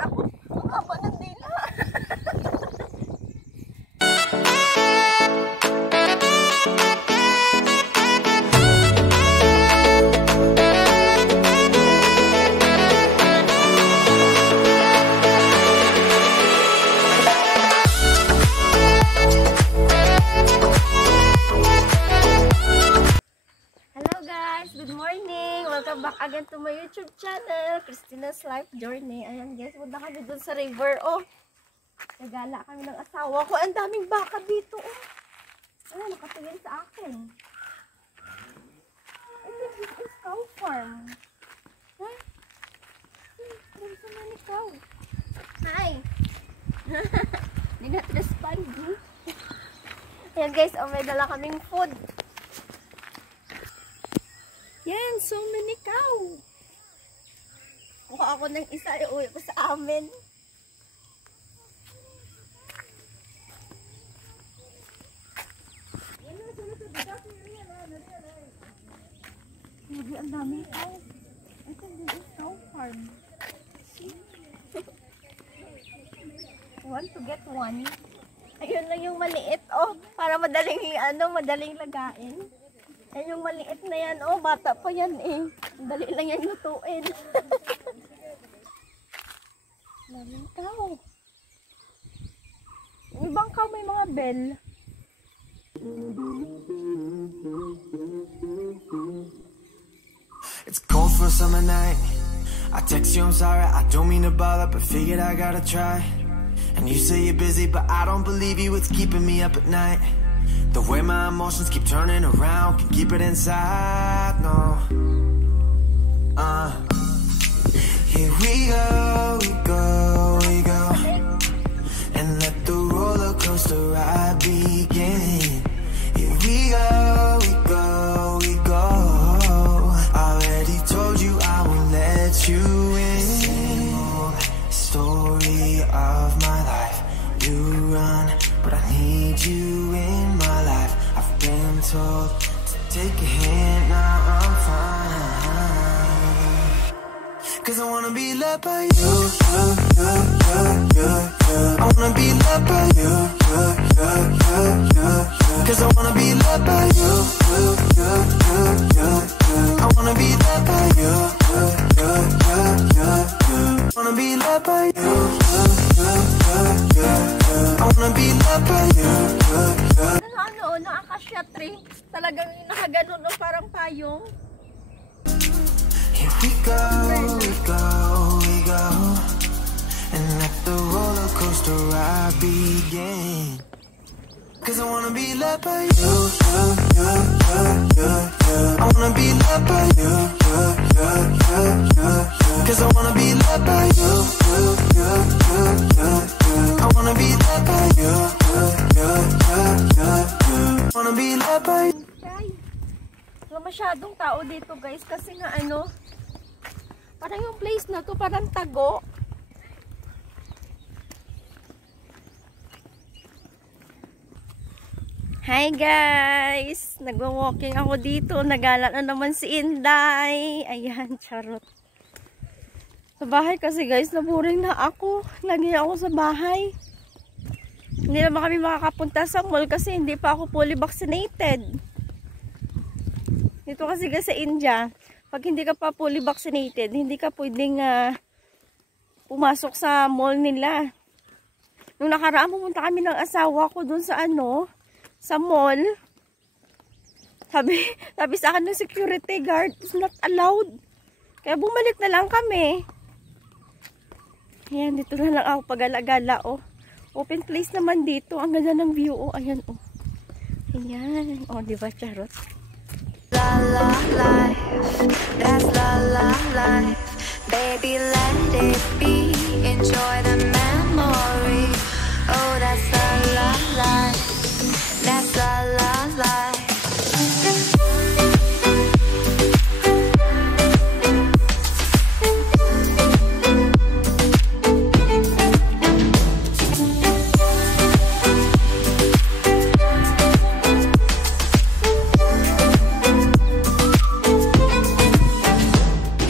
Ako, ang haba ng dila. Welcome back again to my YouTube channel, Christina's Life Journey. Ayan guys, punta kami dun sa river. Oh, nagala kami ng asawa ko. Ang daming baka dito. Oh, ayan, nakatingin sa akin. I think this is cow farm. Huh? There's so many cows. Hi! Hindi na respond. Ayan guys, oh, may dala kaming food. Yan, so many cow. Kuha ako ng isa, iuwi ko sa amin. Grabe, ang dami cow. I think this is cow farm. See? Want to get one. Ayun lang yung maliit, oh. Para madaling, madaling lagain. Yan yung maliit na yan. Oh, bata pa yan eh. Dali lang yan lutuin. Daming cow. Yung ibang cow may mga bell. It's cold for a summer night. I text you, I'm sorry, I don't mean to bother, but figured I gotta try. And you say you're busy, but I don't believe you, it's keeping me up at night. The way my emotions keep turning around, can't keep it inside, no. Here we go, and let the roller coaster ride begin. Here we go. Already told you I won't let you in. Same old story of my life. You run, but I need you in my life. I've been told to take a hint, now I'm fine. Cause I wanna be loved by you. I wanna be loved by you. Cause I wanna be loved by you. I wanna be loved by you. I wanna be loved by you. I wanna be loved by you. Ano, acacia tree. Talagang nakaganon, no, parang payong. Here we go, and let the roller coaster ride begin. Cause I wanna be loved by you. I wanna be loved by you. Cause I wanna be loved by you. I wanna be loved by you. I wanna be loved by you. Wala masyadong tao dito guys kasi nga parang yung place na to parang tago. Hi guys! Nagwa-walking ako dito. Nagala na naman si Inday. Ayan, charot. Sa bahay kasi guys, naburing na ako. Lagi ako sa bahay. Hindi naman kami makakapunta sa mall kasi hindi pa ako fully vaccinated. Dito kasi sa India, pag hindi ka pa fully vaccinated, hindi ka pwedeng pumasok sa mall nila. Nung nakaraan, pumunta kami ng asawa ko dun sa sa mall. Sabi sa akin ng security guard, it's not allowed. Kaya bumalik na lang kami. Ayan, dito na lang ako pag-alagala, oh. Open place naman dito. Ang ganda ng view, oh. Ayan, oh. Ayan. Oh, diba, charot? La la life, that's la la life. Baby, let it be. Enjoy the memory. Oh, that's la la life. That's la la life.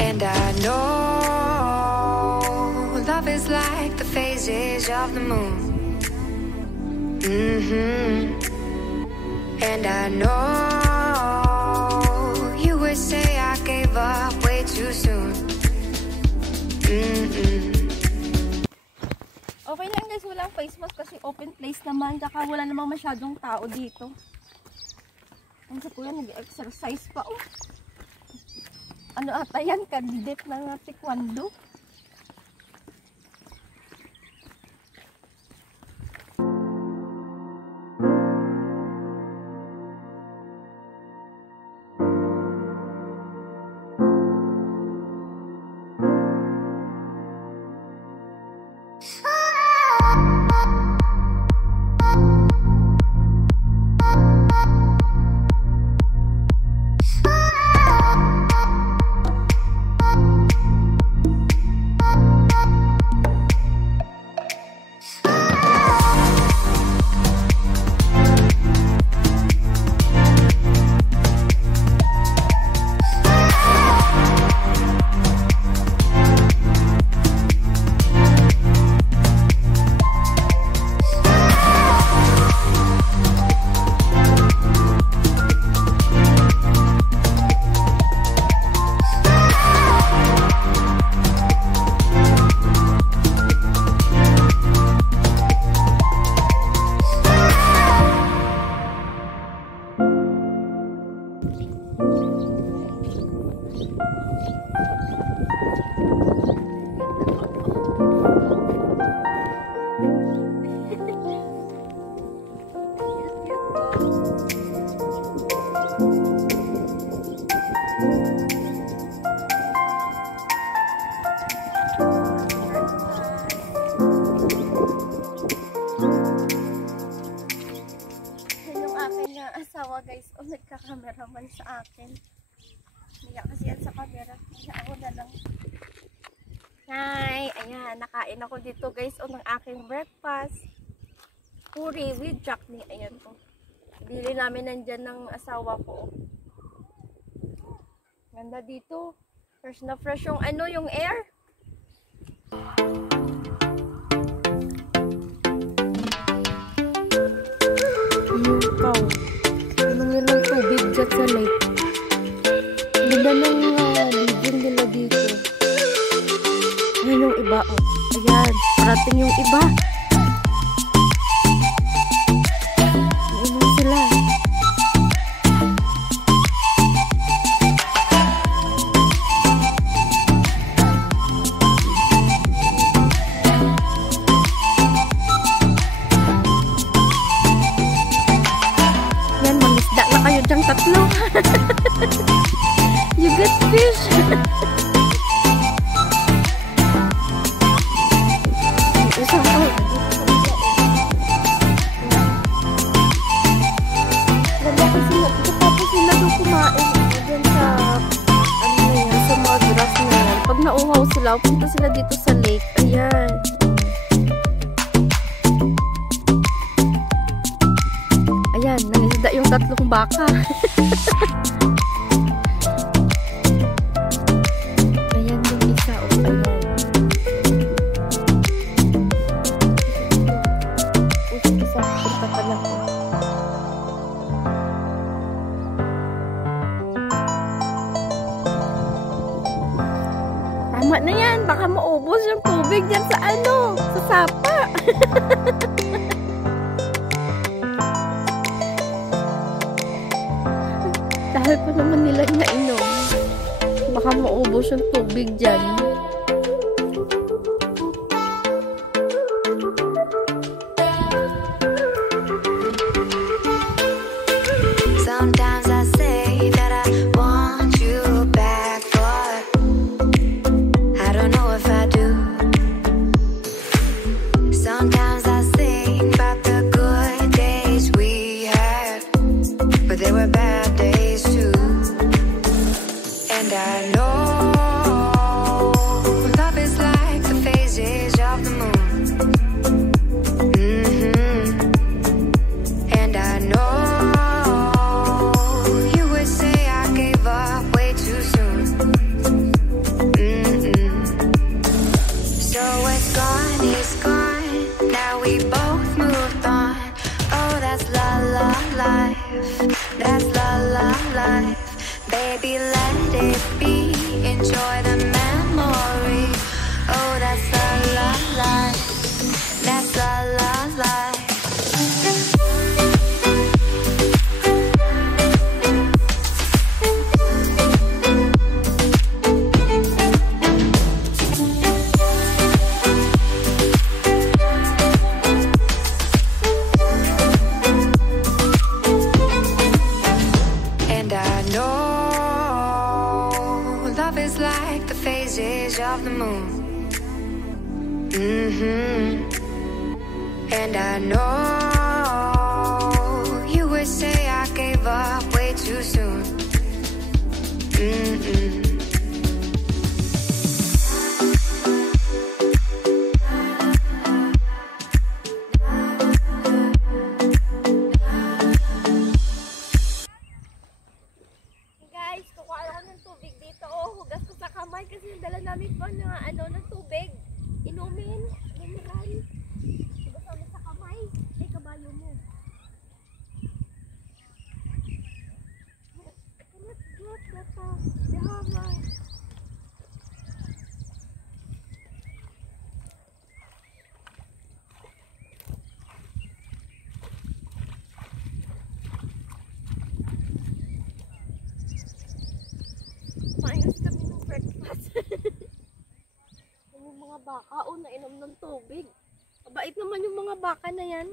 And I know love is like the phases of the moon. And I know you would say I gave up way too soon. Okay lang guys, walang face mask kasi open place naman. Tsaka wala namang masyadong tao dito. Ang sa kuya nag-exercise pa. Oh. Ano ata yan? Candidate ng taekwondo. Asawa guys, o nagka-cameraman sa akin. Niya kasi yan sa camera. Kaya ako na lang. Hi! Ayan, nakain ako dito guys o ng aking breakfast. Puri with chutney. Ayan po. Bili namin nandyan ng asawa ko. Ganda dito. Fresh na fresh yung ano, yung air. Wow. Anong yun ang tubig dyan sa lake? Ganda ng ligin nila dito. Ayan yung iba. Oh. Ayan. Parating yung iba. Ayan sila. Diyang tatlo. You get fish. Isang ko. Ganda kasi tapos sila doon kumain. Diyan sa ano na yan, sa mga grass na yan. Pag nauhaw sila, punta sila dito sa lake. Ayan. Ayan, nangisda yung tatlong baka. Ayan yung isa. Oh, ayan. Isa, punta pa lang. Tama na yan. Baka maubos yung tubig dyan sa ano, sa sapa. Dahil pa naman nila nainom. Baka maubos yung tubig dyan. Sometimes I say that I want you back, but I don't know if I do. Sometimes I think about the good days we had, but they were bad days too. And I know love is like the phases of the moon. And I know you would say I gave up way too soon. So it's is gone. Now we both moved on. Oh, that's la la life. That's la la life. Baby, let it be. Enjoy the memory. Oh, that's la la life. That's la la life. Of the moon. And I know you would say I gave up way too soon. Guys, kukuha ako ng tubig dito. Hugas ko sa kamay kasi yung dala namin pa na ng tubig. Inumin, mineral. Hugas namin sa kamay. Ay, kabayo mo. Kalat, bata. Dihama. Maingas kami ng breakfast. Yung mga baka, nainom ng tubig. Mabait naman yung mga baka na yan.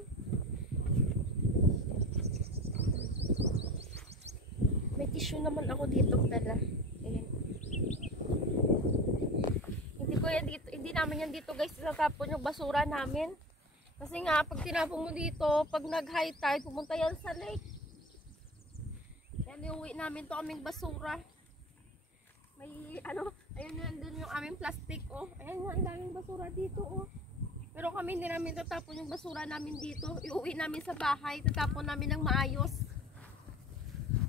May tissue naman ako dito, pala. Ayan. Hindi namin yan dito, guys. Tatapon yung basura namin. Kasi nga, pag tinapon mo dito, pag nag-high tide, pumunta yan sa lake. Yan, iuwi namin to aming basura. May ayun nandun yung aming plastic, Ayan nga, ang daming basura dito, Pero kami hindi namin tatapon yung basura namin dito. Iuwi namin sa bahay, tatapon namin ng maayos.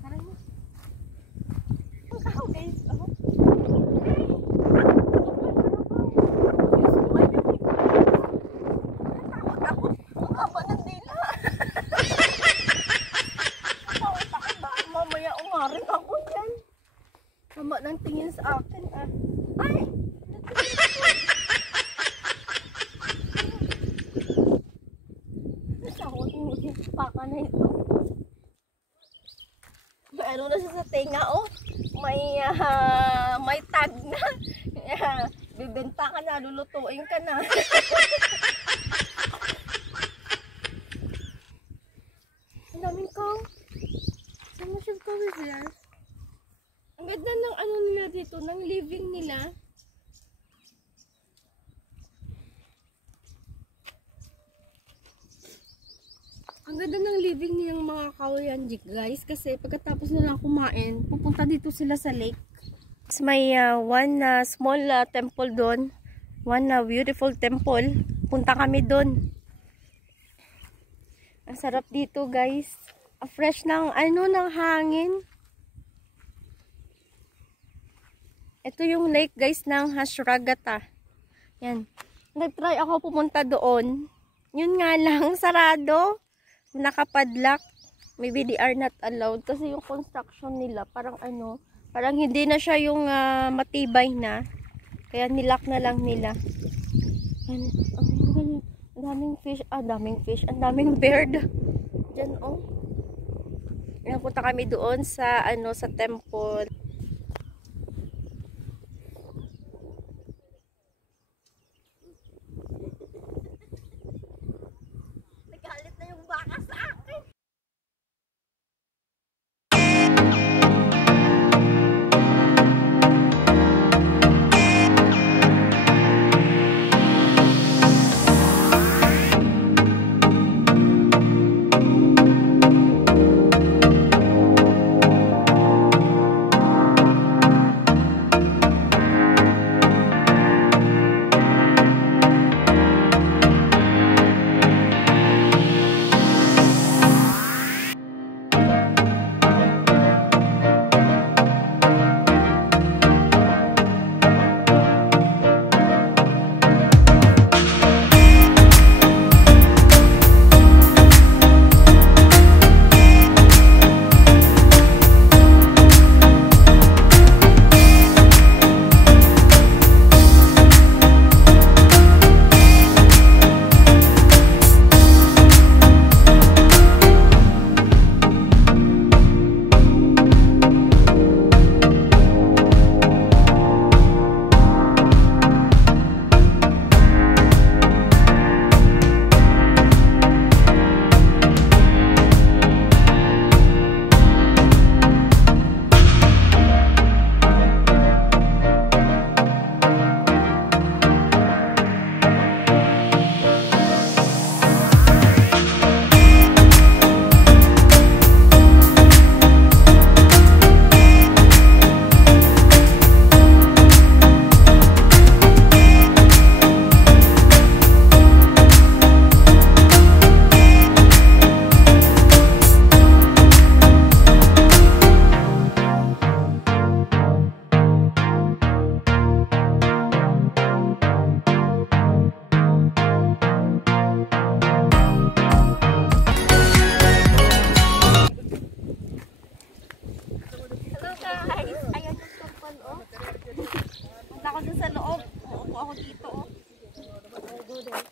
Tara na. Ang kao, guys, Takot. Ang haba ng dila. Takot ako ba? Mamaya umaring ako dyan. Tama ng tingin sa akin, Ay! Nasahot mo yung paka na ito. Ano na siya sa tenga, May tag na. Bibenta ka na, lulutuin ka na. Ang daming kaw. Saan mo siya kawis yan? Ang ganda ng nila dito, ng living nila. Ang ganda ng living nilang mga kawayan, guys. Kasi pagkatapos nila kumain, pupunta dito sila sa lake. May one small temple doon. One beautiful temple. Punta kami doon. Ang sarap dito, guys. Fresh ng ng hangin. Ito yung lake, guys, ng Hashragata. Yan. Nag-try ako pumunta doon. Yun nga lang, sarado. Nakapadlock. Maybe they are not allowed. Kasi yung construction nila, parang parang hindi na siya yung matibay na. Kaya nilock na lang nila. Yan. Ang daming fish. Ang daming bird. Diyan, Napunta kami doon sa, sa temple. go there.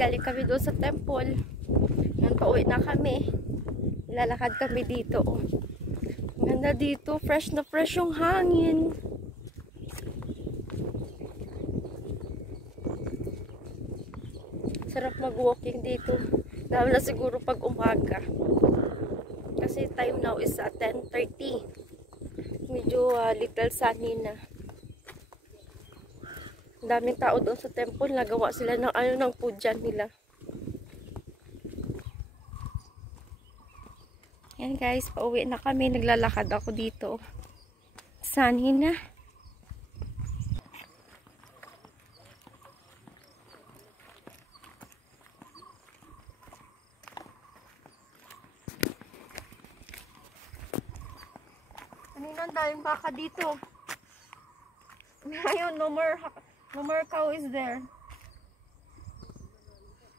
Galing kami doon sa temple. Yan, pauwi na kami. Lalakad kami dito. Ang ganda dito. Fresh na fresh yung hangin. Sarap mag-walking dito. Lalo na siguro pag umaga. Kasi time now is at 10:30. Medyo little sunny na. Daming tao doon sa temple. Nagawa sila ng ng pujan nila. Yan guys, pauwi na kami. Naglalakad ako dito. Sunny na. Kanina ang daming baka dito. Ngayon, no more cow is there.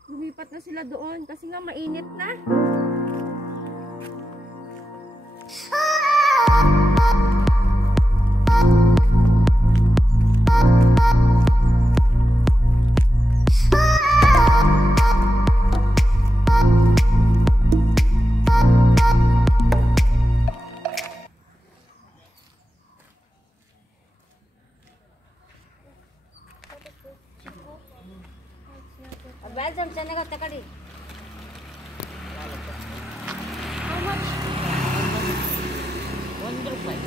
Lumipat na sila doon kasi nga mainit na. How much? 1 rupee.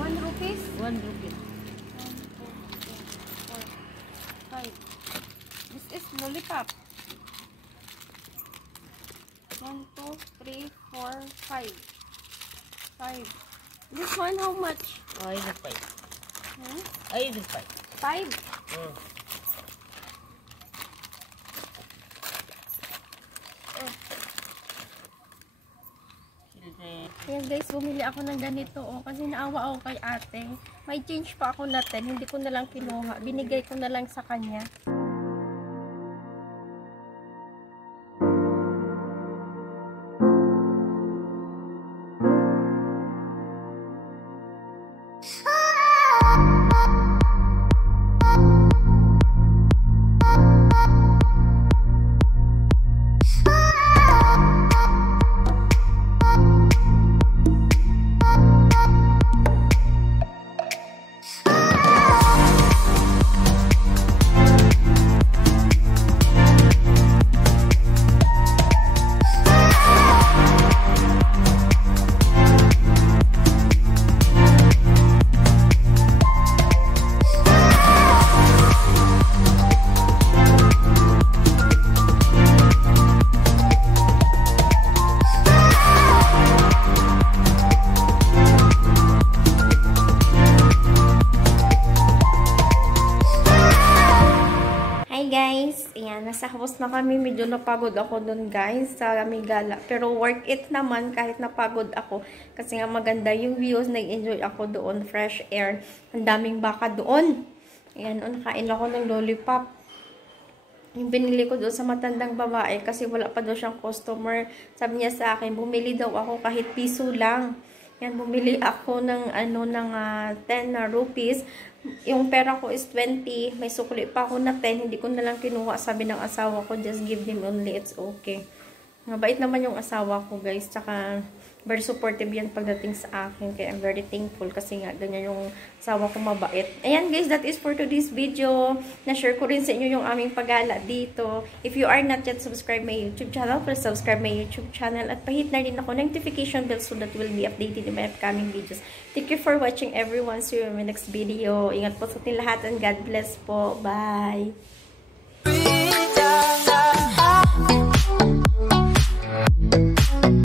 1 rupees? 1 rupee. 1, 2, 3, 4, 5. This is lollipop. 1, 2, 3, 4, 5. 5. This one how much? 5 rupee. 5 rupee. 5. Ayan guys, bumili ako ng ganito kasi naawa ako kay ate. May change pa ako na 10, hindi ko na lang kinuha. Binigay ko na lang sa kanya. Nasa house na kami. Medyo napagod ako dun guys sa Migala. Pero worth it naman kahit napagod ako. Kasi nga maganda yung views. Nag-enjoy ako doon. Fresh air. Ang daming baka doon. Ayan, nakain ako ng lollipop. Yung binili ko doon sa matandang babae kasi wala pa daw siyang customer. Sabi niya sa akin, bumili daw ako kahit piso lang. Yan, bumili ako ng 10 rupees. Yung pera ko is 20. May sukli pa ako na 10. Hindi ko na lang kinuha. Sabi ng asawa ko, just give them only. It's okay. Mabait naman yung asawa ko, guys. Tsaka very supportive yan pagdating sa akin. Kaya I'm very thankful kasi nga ganyan yung asawa ko mabait. Ayan guys, that is for today's video. Na-share ko rin sa inyo yung aming paggala dito. If you are not yet subscribed my YouTube channel, please subscribe my YouTube channel at pahit na rin ako notification bell so that will be updated in my upcoming videos. Thank you for watching everyone. See you in my next video. Ingat po sa ating lahat and God bless po. Bye!